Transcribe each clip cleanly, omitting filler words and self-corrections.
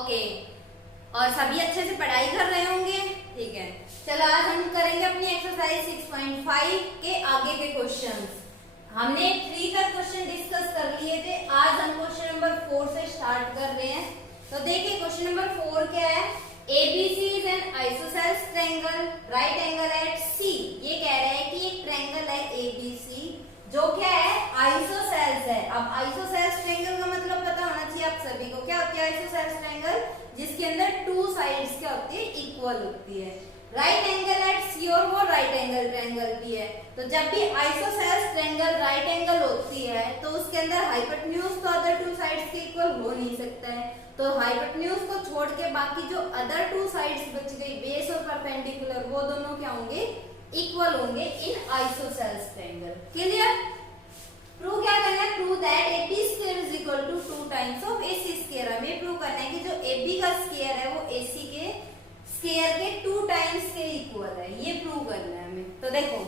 Okay, और सभी अच्छे से पढ़ाई कर रहे होंगे। ठीक है, चलो आज हम करेंगे अपनी एक्सरसाइज 6.5 के आगे के क्वेश्चंस। हमने 3 तक क्वेश्चन डिस्कस कर लिए थे, आज हम क्वेश्चन नंबर 4 से स्टार्ट कर रहे हैं। तो देखिए क्वेश्चन नंबर 4 क्या है, ABC is an isosceles triangle, right angle at C। ये कह रहा है कि एक ट्रायंगल है ABC जो क्या है, आइसोसेल्स है। अब आइसोसेल्स ट्रायंगल का मतलब पता होना चाहिए आप सभी को। क्या होती है आइसोसेल्स ट्रायंगल? जिसके अंदर 2 साइड्स क्या होती है, इक्वल होती है। राइट एंगल एट सी और वो राइट एंगल ट्रायंगल भी है। तो जब भी आइसोसेल्स ट्रायंगल राइट एंगल होती है तो उसके अंदर हाइपोटेन्यूज तो अदर 2 साइड्स के इक्वल हो नहीं सकता है। तो हाइपोटेन्यूज को छोड़ के बाकी जो अदर 2 साइड्स बच गई, बेस और परपेंडिकुलर, वो दोनों क्या होंगे, इक्वल होंगे in isosceles triangle. Clear? Prove क्या करना है, prove that AB square is equal to 2 times of AC square. हमें प्रूव करना है कि जो AB का स्क्वायर है वो AC के स्क्वायर के 2 टाइम्स के इक्वल है। ये प्रूव करना है हमें। तो देखो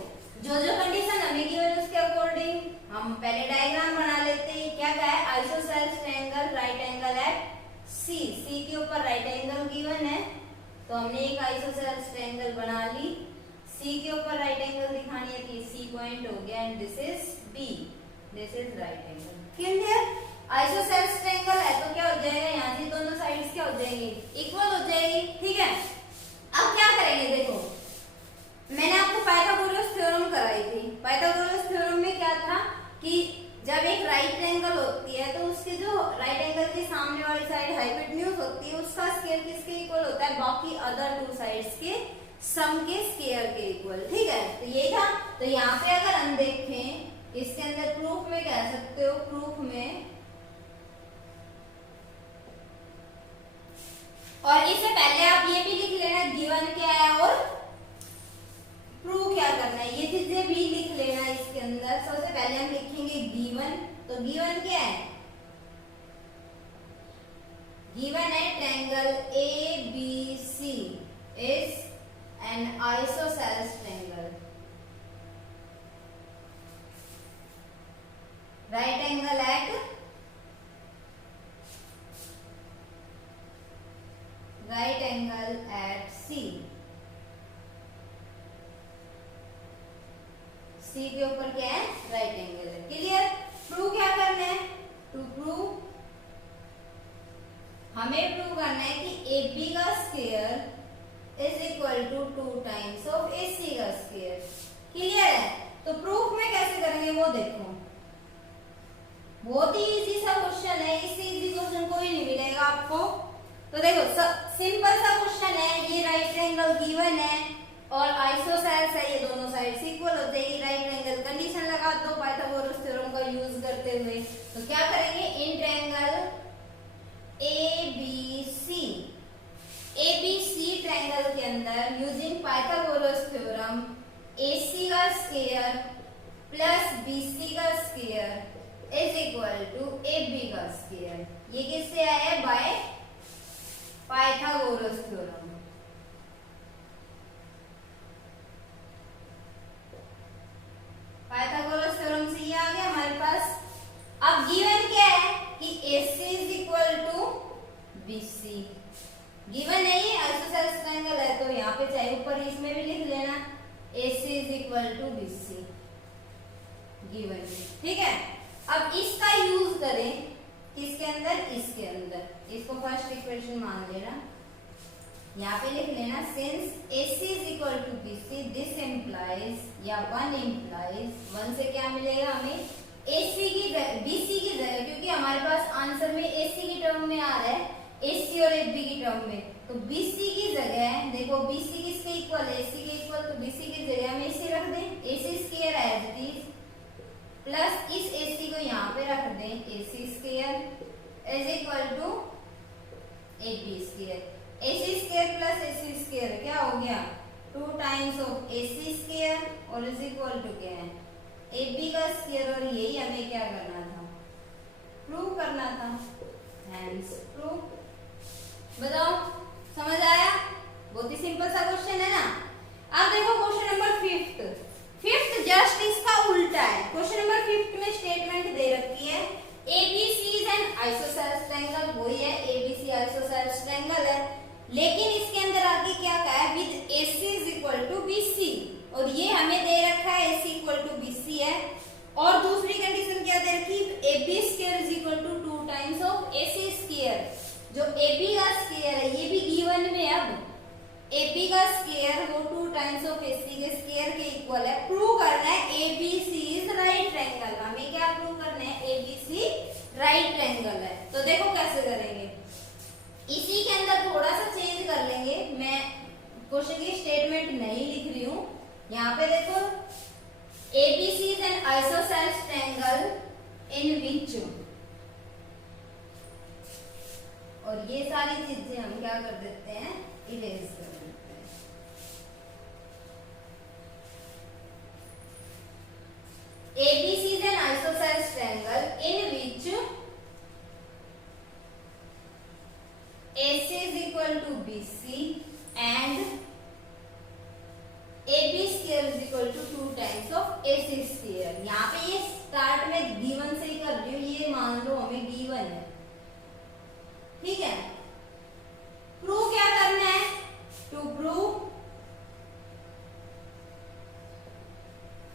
जो जो कंडीशन हमें गिवन है उसके अकॉर्डिंग हम पहले डायग्राम बना लेते हैं। क्या क्या है, isosceles triangle, right angle at C। C के ऊपर राइट एंगल गिवन है तो हमने एक आइसोसेल्स ट्रायंगल बना ली। C के ऊपर राइट एंगल दिखानी है कि C पॉइंट हो गया and this is B, this is right angle. Clear? Isosceles triangle है तो क्या हो जाएगा, यहाँ से दोनों साइड्स क्या हो जाएंगी, इक्वल हो जाएगी। ठीक है, अब क्या करेंगे, देखो मैंने आपको पाइथागोरस थ्योरम कराई थी। पाइथागोरस थ्योरम में क्या था कि जब एक राइट ट्रायंगल होती है तो उसके जो राइट एंगल के सामने वाली साइड हाइपोटेन्यूज होती है उसका स्क्वायर किसके इक्वल होता है, बाकी अदर 2 साइड्स के सम के स्क्वायर के इक्वल। ठीक है, तो ये था। तो यहाँ पे अगर हम देखें इसके अंदर प्रूफ में कह सकते हो, प्रूफ में, और इससे पहले आप ये भी लिख लेना गिवन क्या है और प्रूव क्या करना है, ये चीजें भी लिख लेना इसके अंदर। सबसे पहले हम लिखेंगे गिवन। तो गिवन क्या है, गिवन है triangle ABC is an isosceles triangle, right angle at C। C के ऊपर क्या है, राइट एंगल है। क्लियर? प्रूव क्या करना है, टू प्रूव हमें प्रूव करना है कि AB का square is equal to 2 times of AC का स्क्वायर। क्लियर है? तो प्रूफ में कैसे करेंगे वो देखो, बहुत ही इजी सा क्वेश्चन है। इससे इजी क्वेश्चन कोई नहीं मिलेगा आपको। तो देखो सिंपल सा क्वेश्चन है, ये राइट एंगल गिवन है और आइसोसेल्स है, ये दोनों साइड्स इक्वल हो जाएगी। राइट एंगल कंडीशन लगा दो पाइथागोरस थ्योरम का यूज करते हुए। तो क्या करेंगे, इन ट्रायंगल ABC ट्रायंगल के अंदर यूजिंग पाइथागोरस थ्योरम AC का स्क्वायर प्लस BC का square is equal to AB का स्क्वायर। ये किससे आया है, by Pythagoras theorem. Pythagoras theorem से ये आ गया हमारे पास। अब गिवन क्या है कि AC is equal to BC। Given है ये आइसोसेल्स ट्रायंगल है तो यहाँ पे चाहे ऊपर इसमें भी लिख लेना AC is equal to BC given है। ठीक है, अब इसका यूज करें किसके अंदर, इसके अंदर। इसको फर्स्ट इक्वेशन मान लेना, यहाँ पे लिख लेना since AC is equal to BC this implies या 1 इम्प्लाइज, 1 से क्या मिलेगा हमें, AC की BC की जगह, क्योंकि हमारे पास आंसर में AC की टर्म में आ रहा है, AC और AB की टर्म में, तो BC की जगह देखो BC किसके इक्वल है, AC के इक्वल, तो BC की जगह हम AC रख दें, AC square as it is plus इस AC को यहाँ पे रख दें, AC square is equal to AB square. AC square plus AC square क्या हो गया, 2 टाइम्स ऑफ AC स्क्वायर और इज इक्वल टू क्या है, AB का स्क्वायर। और यही हमें क्या करना था, प्रूव करना था। Hence prove. बताओ समझ आया? बहुत ही सिंपल सा क्वेश्चन है ना। अब देखो क्वेश्चन नंबर 5th जस्ट इसका उल्टा है। क्वेश्चन नंबर 5 में स्टेटमेंट दे रखी है ABC is an isosceles triangle, वही है ABC isosceles राइट ट्रायंगल है। तो देखो कैसे करेंगे, इसी के अंदर थोड़ा सा चेंज कर लेंगे। मैं क्वेश्चन की स्टेटमेंट नहीं लिख रही हूं, यहाँ पे देखो ABC is an isosceles triangle in which, और ये सारी चीजें हम क्या कर देते हैं, इरेज कर देते हैं। ABC is an isosceles triangle in which AC is equal to BC and AB square is equal to 2 times of AC square। यहाँ पे ये स्टार्ट में गिवन से ही कर रही हूँ, ये मान लो हमें गिवन है, ठीक है। प्रूव क्या करना है, टू प्रूव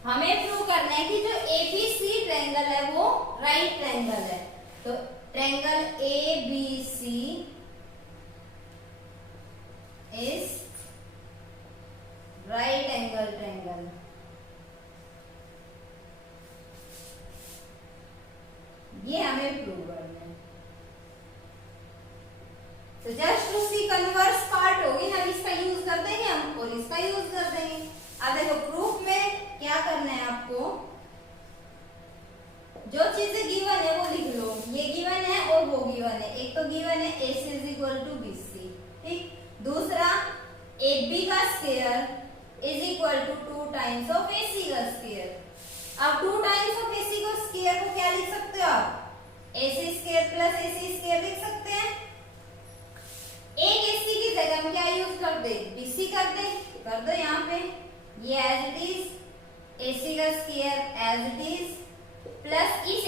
हमें प्रूव करना है कि जो ABC ट्रायंगल है वो राइट ट्रायंगल है। तो triangle ABC is right angle triangle. ये हमें प्रूव करना है। तो जस्ट उसकी कन्वर्स पार्ट होगी ना, इसका यूज कर देंगे हम और इसका यूज कर देंगे। अब देखो प्रूफ में क्या करना है आपको, जो चीजें गिवन है वो लिख लो, ये गिवन है और वो गिवन है। एक तो गिवन है AC is equal to BC, ठीक। दूसरा AB का square is equal to 2 times of AC का स्क्वायर। अब 2 टाइम्स ऑफ AC का स्क्वायर को क्या लिख सकते हो आप, AC square plus AC square लिख सकते हैं। एक AC की जगह हम क्या यूज कर दे, BC कर दो यहाँ पे, ये एज इट इज AC का square as it is, plus इस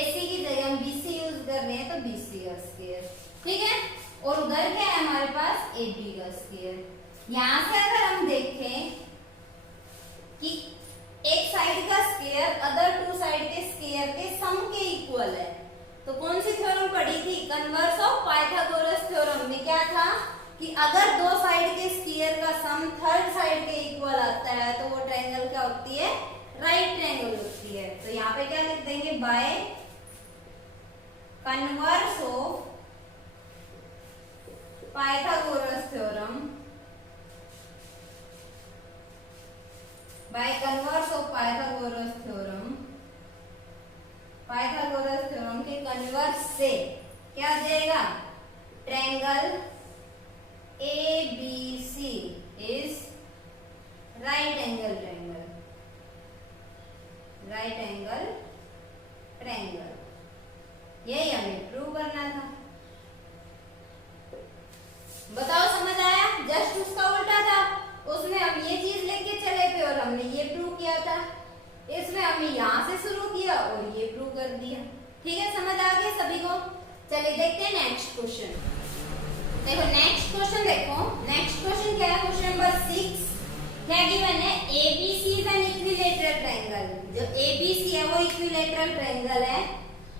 AC की जगह हम BC यूज कर रहे हैं तो BC का स्क्वायर, ठीक है। और उधर क्या है हमारे पास, AB का स्क्वायर। यहां से अगर हम देखें कि एक साइड का स्क्वायर अदर 2 साइड के स्क्वायर के सम के इक्वल है, तो कौन सी थ्योरम पढ़ी थी, कन्वर्स ऑफ पाइथागोरस थ्योरम में क्या था कि अगर 2 साइड के स्क्वायर का सम थर्ड साइड के इक्वल आता है तो वो ट्रायंगल क्या होती है, राइट ट्रायंगल होती है। तो यहाँ पे क्या लिख देंगे, by converse of Pythagoras theorem, by converse of Pythagoras theorem, Pythagoras theorem के कन्वर्स से क्या आ जाएगा, triangle ABC is right angle triangle, right angle triangle. यही हमें प्रूव करना था। बताओ समझ आया, जस्ट उसका उल्टा था, उसमें हम ये चीज लेके चले थे और हमने ये प्रूव किया था। इसमें हमने यहाँ से शुरू किया और ये प्रूव कर दिया, ठीक है। समझ आ गया सभी को। चलिए देखते हैं नेक्स्ट क्वेश्चन। देखो नेक्स्ट क्वेश्चन, देखो नेक्स्ट क्वेश्चन क्या है, क्वेश्चन नंबर 6 क्या गिवन है, ABC is an equilateral triangle. जो ABC है वो इक्विलेटरल ट्रायंगल है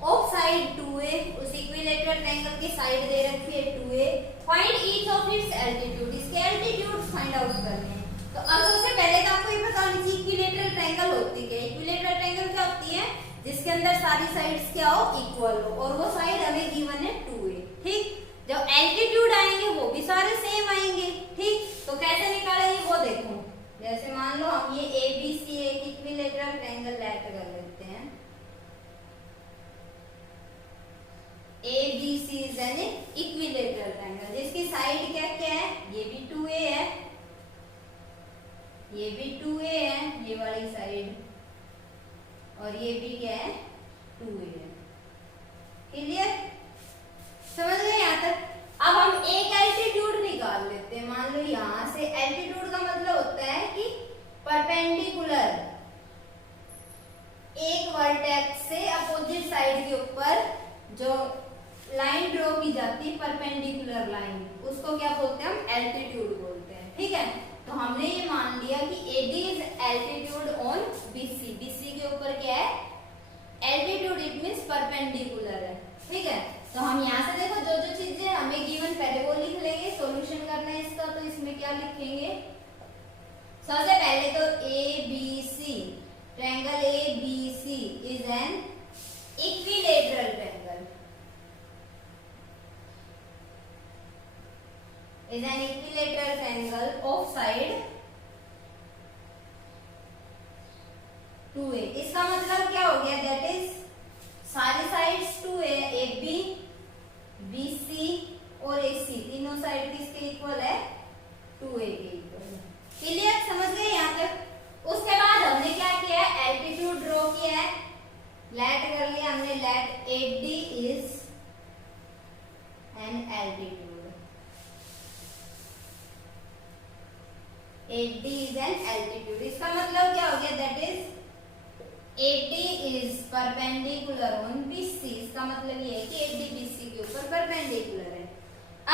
ऑफ साइड 2a, उस इक्विलेटरल ट्रायंगल की साइड दे रखी है 2a। Find each of its altitude, इसके एल्टीट्यूड फाइंड आउट करने हैं। तो अब सबसे पहले तो आपको ये पता होनी चाहिए इक्विलेटरल ट्रायंगल होती है। इक्विलेटरल ट्रायंगल क्या होती है, जिसके अंदर सारी साइड्स क्या हो, इक्वल हो, और वो साइड हमें गिवन है 2a, ठीक। जो एल्टीट्यूड आएंगे वो भी सारे सेम आएंगे, ठीक। तो कैसे निकालेंगे वो देखो। जैसे मान लो हम ये ABC एक इक्विलेटरल ट्रायंगल लेट कर लेते हैं, ABC is an equilateral triangle जिसकी साइड क्या क्या है, ये भी 2a है, ये भी 2a है, ये वाली साइड, और ये भी क्या है, 2a है। क्लियर, समझ गए यहाँ तक। अब हम एक एल्टीट्यूड निकाल लेते हैं। मान लो यहाँ से एल्टीट्यूड का मतलब होता है कि परपेंडिकुलर एक वर्टेक्स से अपोजिट साइड के ऊपर जो लाइन ड्रॉ की जाती है, परपेंडिकुलर लाइन, उसको क्या बोलते हैं हम, एल्टीट्यूड बोलते हैं, ठीक है। तो हमने ये मान लिया कि AD is altitude on BC, BC के ऊपर क्या है, एल्टीट्यूड, इट मींस परपेंडिकुलर है, ठीक है। तो हम यहाँ से देखो जो जो चीजें हमें गिवन पहले वो लिख लेंगे, सॉल्यूशन करना है इसका। तो इसमें क्या लिखेंगे, सबसे पहले तो ABC, triangle ABC is an equilateral triangle, is an equilateral triangle of side 2a। इसका मतलब क्या हो गया, दैट इज सारी साइड्स 2a, AB, BC और AC तीनों साइड किसके इक्वल है, 2a के इक्वल है। क्लियर, समझ गए यहाँ तक। उसके बाद हमने क्या किया है, एल्टीट्यूड ड्रॉ किया है, लेट कर लिया हमने, let AD is an altitude, AD is an altitude। इसका मतलब क्या हो गया, that is AD is perpendicular on BC। इसका मतलब ये है कि AD BC के ऊपर परपेंडिकुलर है।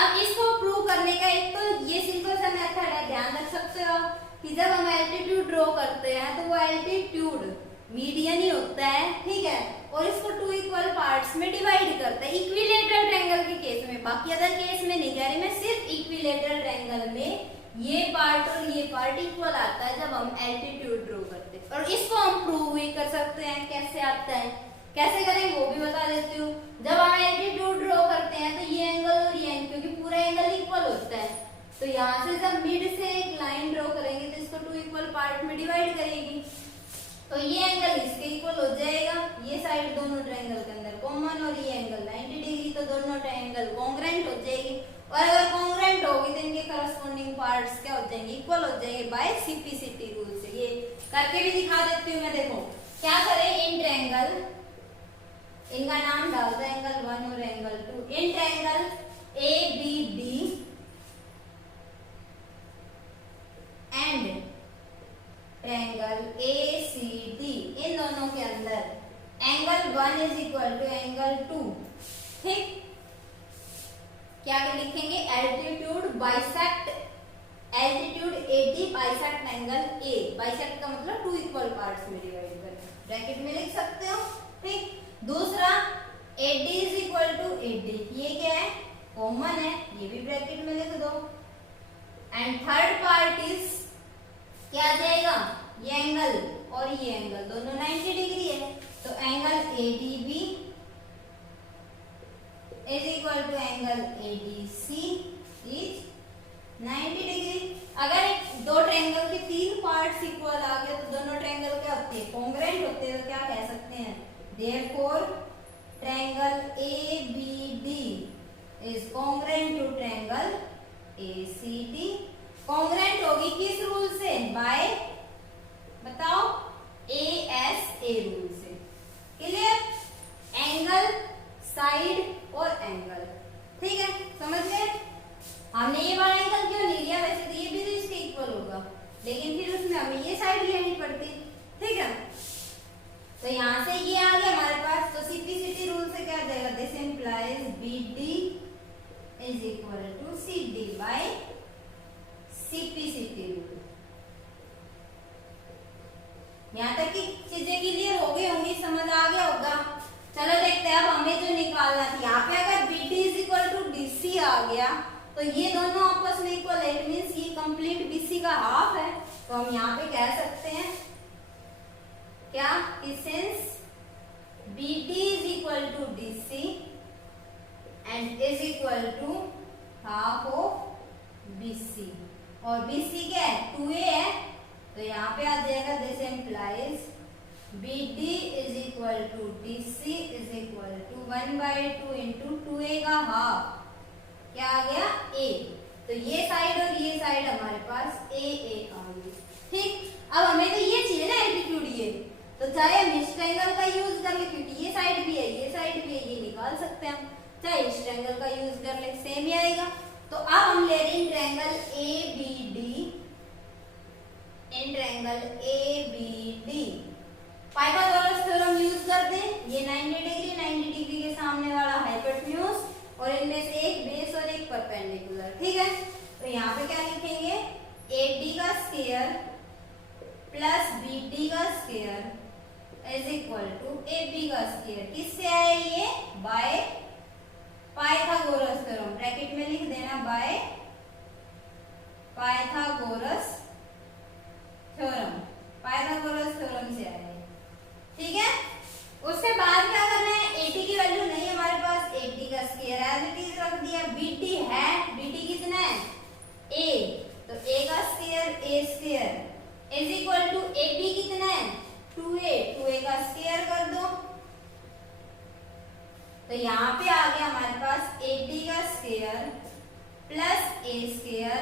अब इसको प्रूव करने का एक तो ये सिंपल सा मेथड है, ध्यान रख सकते हो कि जब हम एल्टीट्यूड ड्रॉ करते हैं तो वो एल्टीट्यूड मीडियन ही होता है, ठीक है, और इसको 2 इक्वल पार्ट्स में डिवाइड करता है इक्विलेटरल ट्रायंगल के केस में। बाकी अदर केस में नहीं कह रही मैं, सिर्फ इक्विलेटरल ट्रायंगल में ये पार्ट और ये पार्ट इक्वल आता है जब हम एल्टीट्यूड ड्रॉ करते हैं। और इसको हम प्रूव भी कर सकते हैं, कैसे आता है, कैसे करेंगे वो भी बता देती हूँ। जब हम एल्टीट्यूड ड्रॉ करते हैं तो ये एंगल और ये एंगल, क्योंकि पूरा एंगल इक्वल होता है, तो यहाँ से जब मिड से एक लाइन ड्रॉ करेंगे तो इसको 2 इक्वल पार्ट में डिवाइड करेगी, तो ये एंगल इसके इक्वल हो जाएगा। ये साइड दोनों ट्रायंगल के अंदर कॉमन और ये एंगल 90 डिग्री, तो दोनों ट्रायंगल कॉन्ग्रुएंट हो जाएगी। और अगर कॉन्ग्रुएंट होगी तो इनके करस्पॉन्डिंग पार्ट्स क्या हो जाएंगे, इक्वल हो जाएंगे बाय सीपीसीटी रूल से। ये करके भी दिखा देती हूँ मैं। देखो क्या करें, इन ट्रायंगल, इनका नाम डालते हैं एंगल 1 और angle 2। In triangle ABD and triangle ACD, इन दोनों के अंदर angle 1 is equal to angle 2, ठीक। क्या लिखेंगे, altitude bisect, altitude AD bisect angle A। Bisect का मतलब 2 इक्वल पार्ट्स में डिवाइड कर, ब्रैकेट में लिख सकते हो, ठीक। दूसरा AD is equal to AD, ये क्या है, कॉमन है, ये भी ब्रैकेट में लिख दो। एंड थर्ड पार्ट इज क्या आ जाएगा, ये एंगल और ये एंगल दोनों 90 डिग्री है, तो angle ADB is equal to angle ADC is 90 degree. अगर दो ट्रायंगल के 3 पार्ट्स इक्वल आ गए तो दोनों ट्रायंगल क्या होते हैं, कॉन्ग्रुएंट होते हैं, तो क्या कह सकते हैं, therefore triangle ABD is congruent to triangle ACD। Congruent होगी किस रूल से, बाय, बताओ, ASA रूल से। क्लियर, एंगल, साइड और एंगल, ठीक है, समझ गए। हमने ये वाला एंगल क्यों नहीं लिया, वैसे तो ये भी तो इसके इक्वल होगा, लेकिन फिर उसमें हमें ये साइड लेनी पड़ती, ठीक है। तो यहाँ से ये आ गया हमारे पास, तो सीपीसीटी रूल से क्या आ जाएगा, this implies BD is equal to CD by CPCT rule. यहाँ तक की चीजें क्लियर हो गई होंगी, समझ आ गया होगा। चलो देखते हैं अब हमें जो निकालना थी, यहाँ पे अगर BD is equal to DC आ गया तो ये दोनों आपस में इक्वल है, इट मींस ये कंप्लीट BC का हाफ है, तो हम यहाँ पे कह सकते हैं क्या, कि since BD is equal to DC and is equal to half of BC, और BC क्या है, 2a है, तो यहाँ पे आ जाएगा this implies BD is equal to DC is equal to 1/2 into 2a का हाफ, क्या आ गया, A। तो ये साइड और ये साइड हमारे पास AA आ गई, ठीक। अब हमें तो ये चाहिए ना एल्टीट्यूड, ये तो चाहे हम इस ट्रायंगल का यूज कर ले, क्योंकि ये साइड भी है, ये साइड भी है, ये निकाल सकते हैं हम, चाहे इस ट्रायंगल का यूज कर ले, सेम ही आएगा। तो अब हम ले रहे हैं ट्रायंगल ABD, इन triangle ABD Pythagoras theorem use कर दे, ये 90 डिग्री के सामने वाला हाइपोटेन्यूज और इनमें से एक बेस और एक परपेंडिकुलर, ठीक है। तो यहाँ पे क्या लिखेंगे, AD का स्क्वायर प्लस BD का square is equal to AB का स्क्वायर, किससे आया ये, बाय पाइथागोरस थ्योरम, ब्रैकेट में लिख देना bye Pythagoras theorem, Pythagoras theorem से आया, ठीक है। उसके बाद क्या करना है, AD की वैल्यू नहीं हमारे पास, AD का स्क्वायर एज इट इज रख दिया, BD है, BD कितना है तो यहाँ पे आ गया हमारे पास 80 का स्क्वायर प्लस a स्क्वायर,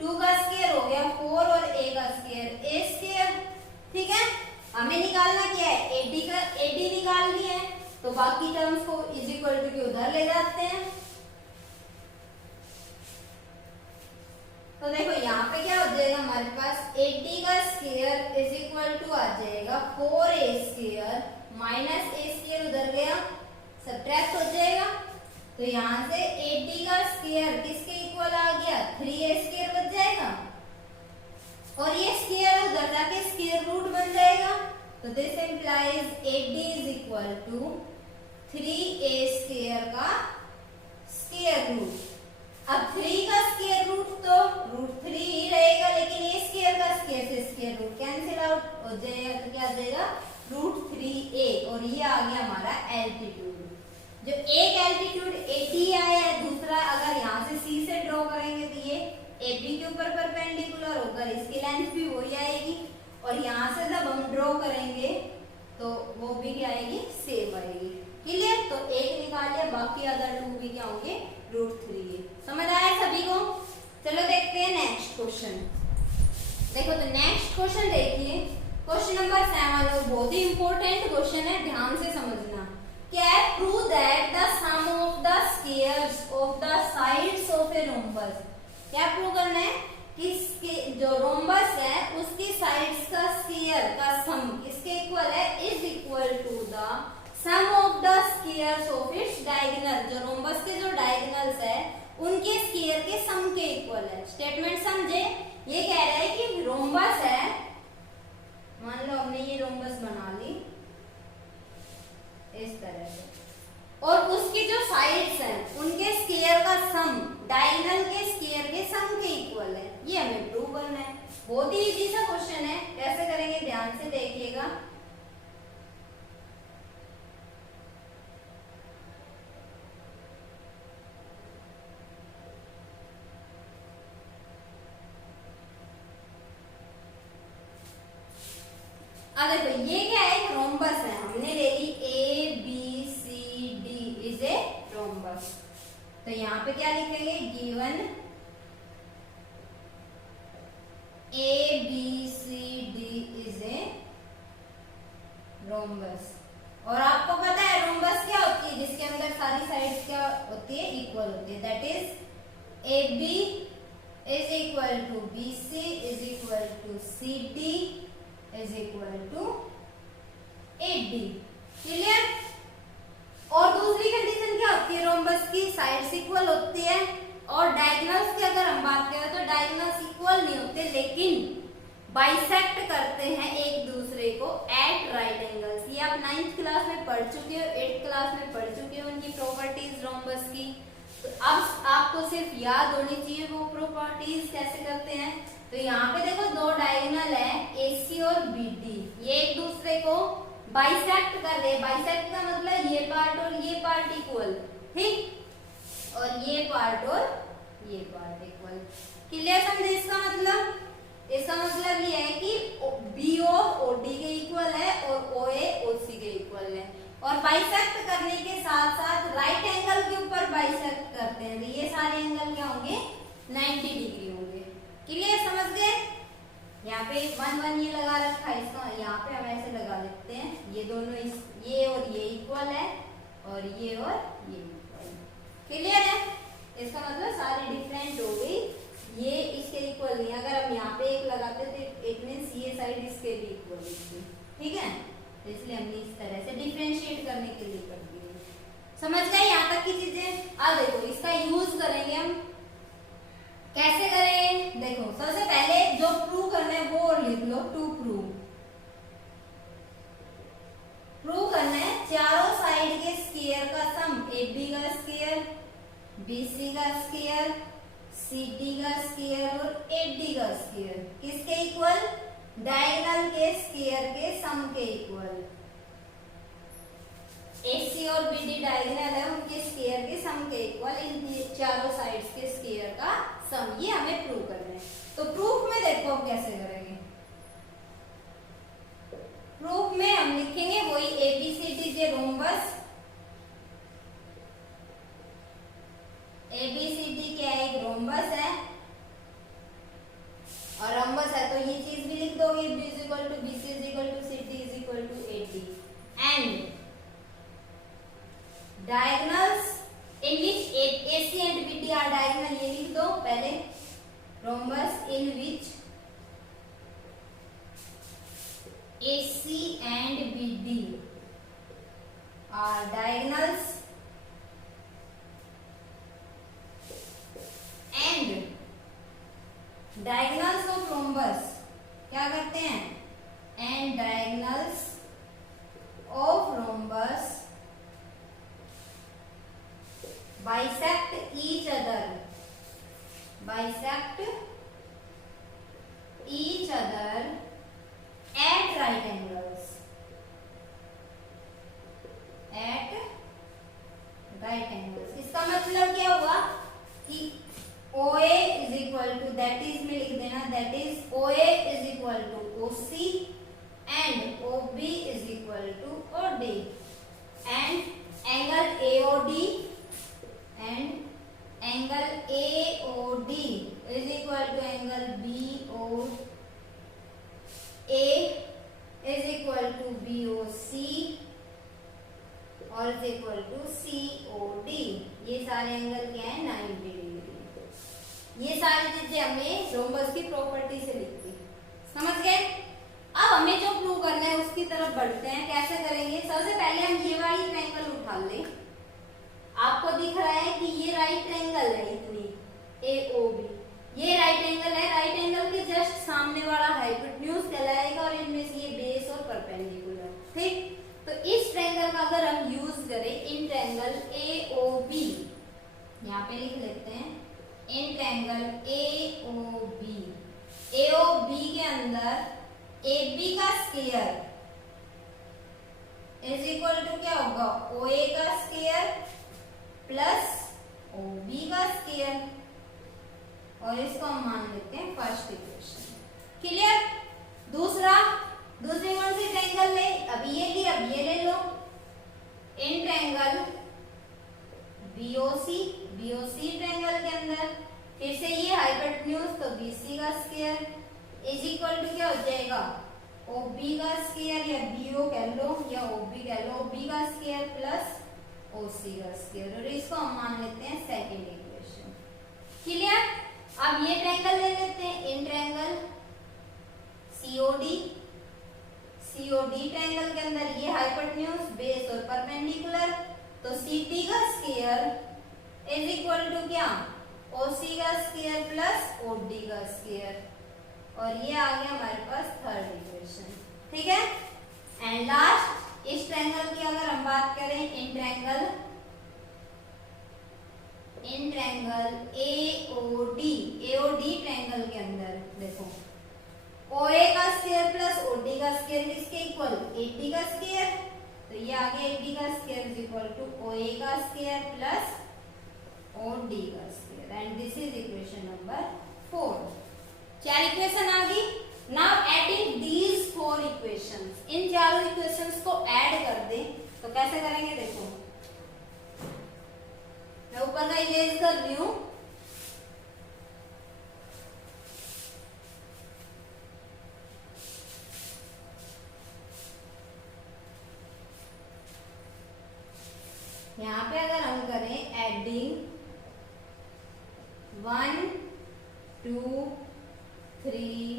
2 का स्क्वायर हो गया 4 और a का स्क्वायर a स्क्वायर। ठीक है, हमें निकालना क्या है, 80 निकालनी है, तो बाकी टर्म्स को इज इक्वल टू के उधर ले जाते हैं। तो देखो यहाँ पे क्या हो जाएगा हमारे पास 80 का स्क्वायर इज इक्वल टू आ जाएगा 4a square minus a square उधर गया, सब्ट्रैक्ट हो जाएगा। तो यहाँ से 80 का स्क्वायर किसके इक्वल आ गया, 3a स्क्वायर बच जाएगा, और ये स्क्वायर उधर जाके स्क्वायर रूट बन जाएगा। तो this implies 80 is equal to 3a square का स्क्वायर रूट। अब 3 का स्क्वायर रूट तो रूट 3 ही रहेगा, लेकिन a स्क्वायर का स्क्वायर से स्क्वायर रूट कैंसिल आउट हो जाएगा, तो क्या आ जाएगा रूट 3a, और ये आ गया हमारा एल्टीट्यूड। जो एक एल्टीट्यूड 80 आया है, दूसरा अगर यहाँ से c से ड्रॉ करेंगे तो ये AB के ऊपर परपेंडिकुलर होकर इसकी लेंथ भी वही आएगी, और यहाँ से जब हम ड्रॉ करेंगे तो वो भी क्या आएगी, सेम आएगी। क्लियर, तो एक निकाल लिया, बाकी अदर 2 भी क्या होंगे, रूट 3a। समझ आया सभी को? चलो देखते हैं नेक्स्ट क्वेश्चन। देखो तो नेक्स्ट क्वेश्चन देखिए, क्वेश्चन नंबर 7, और बहुत ही इंपॉर्टेंट क्वेश्चन है, ध्यान से समझना। क्या है, prove that the sum of the squares of the sides of a rhombus. क्या प्रूव करना है कि जो रोम्बस है उसकी साइड्स का स्क्वायर का सम किसके इक्वल है, is equal to the sum of the squares of its diagonal. जो रोम्बस के जो डायगोनल्स है उनके स्क्वायर के सम के इक्वल है। स्टेटमेंट समझे, ये कह रहा है कि रोम्बस है, मान लो हमने ये रोम्बस बना ली इस तरह से, और उसकी जो साइड्स हैं उनके स्क्वायर का सम डायगोनल के स्क्वायर के सम के इक्वल है। ये हमें प्रूव करना है। बहुत ही इजी सा क्वेश्चन है, कैसे करेंगे ध्यान से देखिएगा। देखो ये क्या है, एक रोम्बस है, हमने ले ली ABCD इज ए रोम्बस। तो यहाँ पे क्या लिखेंगे, given ABCD is a rhombus. और आपको पता है रोम्बस क्या होती है, जिसके अंदर सारी साइड्स क्या होती है, इक्वल होती है। That is AB is equal to BC is equal to CD is equal to AD। Clear? और दूसरी कंडीशन क्या होती है, रोम्बस की साइड्स इक्वल होती है, और डायगोनल्स की अगर हम बात करें तो डायगोनल्स इक्वल नहीं होते, लेकिन बाइसेक्ट करते हैं एक दूसरे को एट राइट एंगल्स। ये आप 9th क्लास में पढ़ चुके हो, 8th क्लास में पढ़ चुके हो उनकी प्रॉपर्टीज रोम्बस की। तो अब आपको सिर्फ याद होनी चाहिए वो प्रॉपर्टीज कैसे करते हैं। तो यहाँ पे देखो दो डायगोनल है AC और BD, ये एक दूसरे को बाइसेक्ट कर रहे हैं। बाइसेक्ट का मतलब ये पार्ट और ये पार्ट इक्वल, ठीक, और ये पार्ट और ये पार्ट इक्वल। क्लियर समझे इसका मतलब? इसका मतलब ये है कि BO OD के इक्वल है और OA OC के इक्वल है। और बाइसेक्ट करने के साथ साथ राइट एंगल के ऊपर बाइसेक्ट करते हैं, तो ये सारे एंगल क्या होंगे, 90 डिग्री होंगे। क्लियर समझ गए? यहाँ पे 1 1 ये लगा रखा है, इसका यहाँ पे हम ऐसे लगा लेते हैं, ये दोनों ये और ये इक्वल है, और ये इक्वल। क्लियर है? इसका मतलब सारी डिफरेंट हो गई, ये इसके इक्वल नहीं। अगर हम यहाँ पे एक लगाते तो इट मींस ये साइड इसके भी इक्वल होगी। ठीक है, तो इसलिए हमने इस तरह से डिफरेंशिएट करने के लिए कर दिया। समझ गए यहाँ तक की चीजें? अब देखो इसका यूज करेंगे हम, कैसे करें? देखो सबसे पहले जो प्रूव करना है वो लिख लो, टू प्रूव करना है चारों साइड के स्क्वायर का सम, AB का स्क्वायर, BC का स्क्वायर, CD का स्क्वायर और AD का स्क्वायर किसके इक्वल, डायगोनल के स्क्वायर के सम के इक्वल। AC और BD डायगोनल है, उनके स्क्वायर के सम के इक्वल, इन चारों साइड्स के स्क्वायर का सम, ये हमें प्रूव करना है। तो प्रूफ में देखो हम कैसे करेंगे। प्रूफ में हम लिखेंगे वही ABCD जे rhombus diagonals in which AC एंड BD आर डायगोनल, ये लिख दो पहले, rhombus in which AC and BD are diagonals and diagonals of rhombus क्या करते हैं, and diagonals of rhombus bisect each other at right angles, इसका मतलब क्या हुआ कि OA is equal to, that is में लिख देना, that is OA is equal to OC and OB is equal to OD and angle AOD is equal to angle BOA is equal to BOC और is equal to COD। ये सारे angle क्या है, 90 degree. ये सारी चीजें हमें rhombus की प्रॉपर्टी से लिखती, समझ गए। अब हमें जो प्रूव करना है उसकी तरफ बढ़ते हैं। कैसे करेंगे, सबसे पहले हम ये वाली ट्रायंगल उठा लें। आपको दिख रहा है कि ये राइट ट्रायंगल है, इतनी AOB, ये राइट एंगल है। राइट एंगल के जस्ट सामने वाला हाइपोटेन्यूज कहलाएगा और इनमें से ये बेस और परपेंडिकुलर, ठीक। तो इस ट्रायंगल का अगर हम यूज करें इन ट्रायंगल AOB, यहाँ पे लिख लेते हैं इन ट्रायंगल AOB के अंदर AB का स्क्वायर इज इक्वल टू क्या होगा, OA का स्क्वायर प्लस OB का स्क्वायर, और इसको हम मान लेते हैं फर्स्ट इक्वेशन। क्लियर। दूसरी कौन सी ट्रायंगल ले, अभी ये ली, अब ये ले लो। इन ट्रायंगल BOC ट्रायंगल के अंदर फिर से ये हाइपोटेन्यूज, तो BC का स्क्वायर इज इक्वल टू क्या हो जाएगा, OB का स्क्वायर या BO कह लो या OB कह लो, OB का स्क्वायर प्लस OC का स्क्वायर, और इसको हम मान लेते हैं सेकंड इक्वेशन। क्लियर। अब ये ट्रायंगल ले लेते हैं, इन ट्रायंगल COD ट्रायंगल के अंदर ये हाइपोटेन्यूज, बेस और परपेंडिकुलर, तो CT का स्क्वायर इज इक्वल टू क्या, OC का स्क्वायर प्लस OD का स्क्वायर, और ये आ गया हमारे पास थर्ड इक्वेशन, ठीक है। एंड लास्ट इस ट्रायंगल की अगर हम बात करें, इन ट्रायंगल AOD ट्रायंगल के अंदर देखो, OA का स्क्वायर प्लस OD का स्क्वायर किसके इक्वल, AD का स्क्वायर, तो ये आ गया AD का square is equal to OA का स्क्वायर प्लस OD का square, and this is equation number 4। 4 equation आ गई। नाउ एडिंग दीज 4 इक्वेशंस, इन चारों इक्वेशंस को ऐड कर दें, तो कैसे करेंगे, देखो मैं ऊपर का इरेज कर रही हूं। यहाँ पे अगर हम करें एडिंग 1 2 3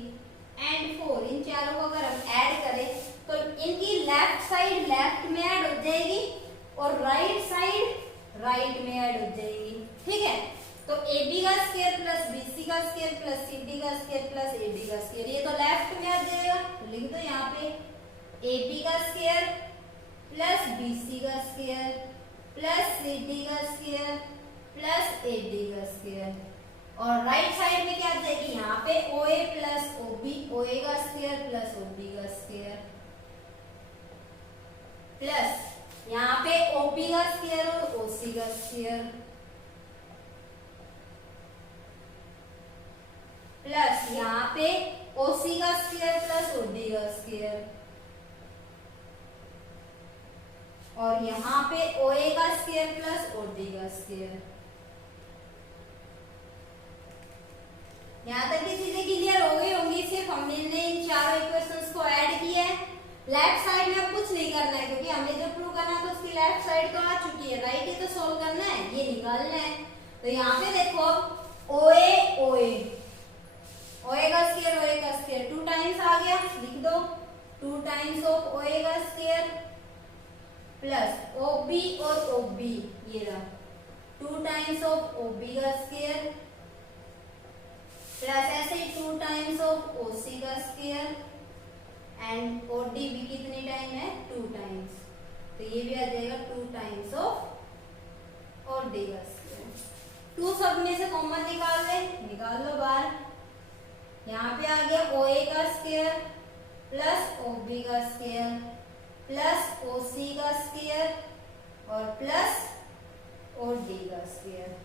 एंड 4, इन चारों को अगर हम ऐड करें तो इनकी लेफ्ट साइड लेफ्ट में ऐड हो जाएगी और राइट साइड राइट में ऐड हो जाएगी, ठीक है। तो AB का स्क्वायर प्लस BC का स्क्वायर प्लस CD का स्क्वायर प्लस AD का स्क्वायर, ये तो लेफ्ट में आ जाएगा, तो लिख दो यहाँ पे AB का स्क्वायर प्लस BC का स्क्वायर प्लस CD का स्क्वायर प्लस AD का स्क्वायर, और राइट साइड में क्या आ जाएगी, यहाँ पे OA प्लस OB, OA का स्क्वायर प्लस OB का स्क्वायर प्लस यहाँ पे OB का स्क्वायर और OC का स्क्वायर प्लस यहाँ पे OC का स्क्वायर प्लस OD का स्क्वायर, और यहाँ पे OA का स्क्वायर प्लस OD का स्क्वायर। यहाँ तक की चीजें क्लियर हो गई होंगी। सिर्फ हमने इन चारों इक्वेशंस को ऐड किया है। लेफ्ट साइड में अब कुछ नहीं करना है, क्योंकि हमने जो प्रूव करना था उसकी लेफ्ट साइड तो आ चुकी है, राइट निकालना है। तो यहाँ पे देखो ओए ओए ओए का स्क्वायर 2 टाइम्स आ गया, लिख दो 2 टाइम्स ऑफ ओए का स्क्वायर प्लस ओबी और ओबी, ये रहा 2 टाइम्स ऑफ ओबी का स्क्वायर प्लस ऐसे ही 2 टाइम्स ऑफ ओसी का स्क्वायर एंड ओडी भी कितने टाइम है 2 टाइम्स, तो ये भी आ जाएगा 2 टाइम्स ऑफ ओडी का स्क्वायर। 2 सब में से कॉमन निकाल ले, निकाल लो बाहर। यहाँ पे आ गया ओए का स्क्वायर प्लस ओबी का स्क्वायर प्लस ओसी का स्क्वायर और प्लस ओडी का स्क्वायर।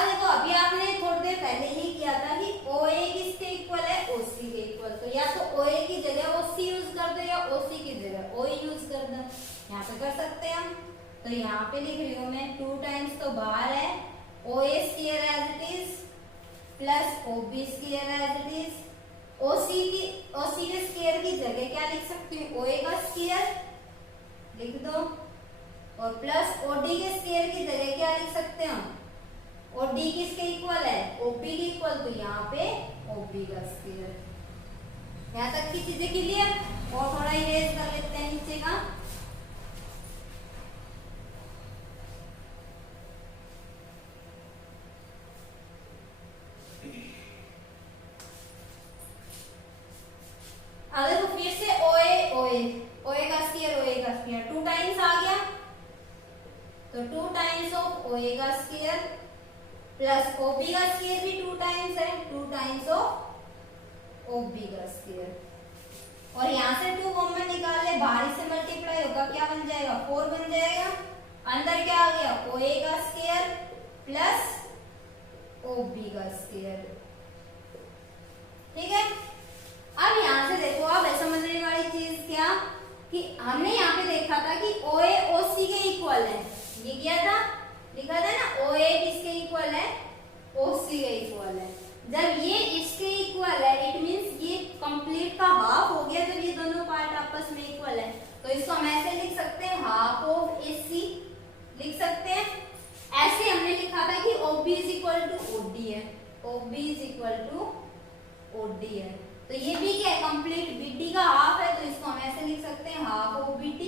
देखो अभी आपने थोड़ी देर पहले ही किया था कि OA किसके इक्वल है OC के इक्वल, तो या तो OA की जगह OC यूज कर दो या OC की जगह OA यूज कर दो, यहाँ पे कर सकते हैं हम। तो यहाँ पे लिख रही हूँ मैं 2 टाइम्स तो बाहर है OA square as it is plus OB square as it is. OC के स्क्वायर की जगह क्या लिख सकती हूँ OA का स्क्वायर लिख दो और प्लस OD के स्क्वायर की जगह क्या लिख सकते हैं हम और D किसके इक्वल है OP के इक्वल, तो यहाँ पे OP का स्क्वायर। यहाँ तक की चीजें क्लियर, और थोड़ा इरेज कर लेते हैं नीचे का। अब देखो फिर से OA का स्क्वायर 2 टाइम्स आ गया, तो 2 टाइम्स ऑफ OA का स्क्वायर प्लस OB का स्क्वायर भी 2 टाइम्स है 2 टाइम्स ऑफ OB का स्क्वायर। और यहाँ से 2 कॉमन निकाल ले, बाहर से मल्टीप्लाई होगा क्या बन जाएगा 4 बन जाएगा। अंदर क्या आ गया OA का स्क्वायर प्लस OB का स्क्वायर, ठीक है। अब यहाँ से देखो अब समझने वाली चीज क्या कि हमने यहाँ पे देखा था कि OA OC के इक्वल है, ये क्या था लिखा था ना OA किसके इक्वल है OC के इक्वल है। जब ये इसके इक्वल है इट मींस ये कंप्लीट का हाफ हो गया, जब ये दोनों पार्ट आपस में इक्वल है तो इसको हम ऐसे लिख सकते हैं हाफ ऑफ AC लिख सकते हैं। ऐसे हमने लिखा था कि OB is equal to OD है, OB is equal to OD है, तो ये भी क्या है कंप्लीट BD का हाफ है, तो इसको हम ऐसे लिख सकते हैं हाफ ऑफ BD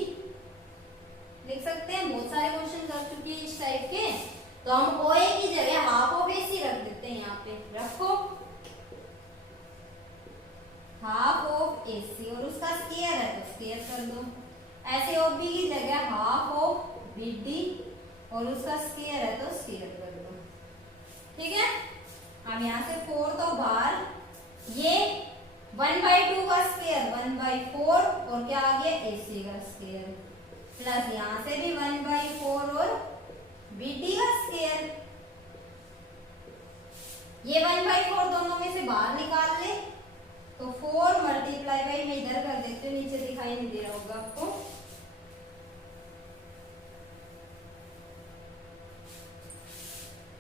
लिख सकते हैं। बहुत सारे क्वेश्चन कर चुके हैं इस टाइप के, तो हम OA की जगह हाफ ऑफ AC रख देते हैं, यहाँ पे रखो हाफ ऑफ AC और उसका स्क्वायर है तो स्क्वायर कर दो। ऐसे OB की जगह हाफ ऑफ BD और उसका स्क्वायर है तो स्क्वायर कर दो, ठीक है। अब यहाँ से 4 तो बाहर, ये 1/2 का स्क्वायर 1/4 और क्या आ गया AC का स्क्वायर प्लस यहाँ से भी 1/4 और BD का स्क्वायर। ये 1/4 दोनों में से बाहर निकाल ले तो 4 मल्टीप्लाई बाई मैं इधर कर देती हूँ, नीचे दिखाई नहीं दे रहा होगा आपको।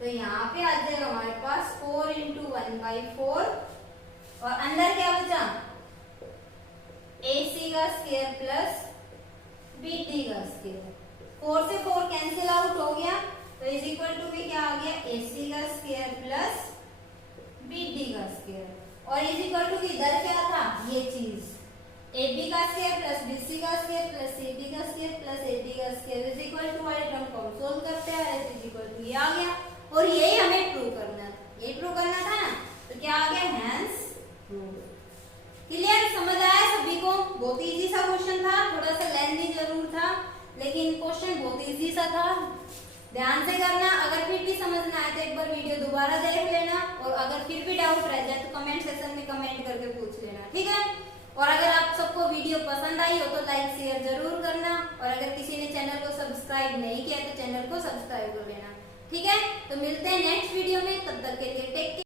तो यहाँ पे आ जाएगा हमारे पास 4 × 1/4 और अंदर क्या बचा AC का स्क्वायर प्लस BD का स्क्वायर। 4 से 4 कैंसिल आउट हो गया तो इज इक्वल टू भी क्या आ गया AC का स्क्वायर प्लस BD का स्क्वायर और इज इक्वल टू इधर क्या था ये चीज AB का स्क्वायर प्लस BC का स्क्वायर प्लस CD का स्क्वायर प्लस AD का स्क्वायर इज इक्वल टू वाले टर्म को सोल्व करते हैं इज इक्वल टू ये आ गया और यही हमें प्रूव करना है, ये प्रूव करना था ना, तो क्या आ गया हेंस प्रूव। क्लियर, समझ आया सभी को? बहुत इजी सा क्वेश्चन था, थोड़ा सा लेंथी जरूर था लेकिन क्वेश्चन बहुत इजी सा था। ध्यान से करना, अगर फिर भी समझ ना आए तो एक बार वीडियो दोबारा देख लेना और अगर फिर भी डाउट रह जाए तो कमेंट सेक्शन में कमेंट करके पूछ लेना, ठीक है। और अगर आप सबको वीडियो पसंद आई हो तो लाइक शेयर जरूर करना और अगर किसी ने चैनल को सब्सक्राइब नहीं किया तो चैनल को सब्सक्राइब कर लेना, ठीक है। तो मिलते हैं नेक्स्ट वीडियो में, तब तक के लिए टेक केयर।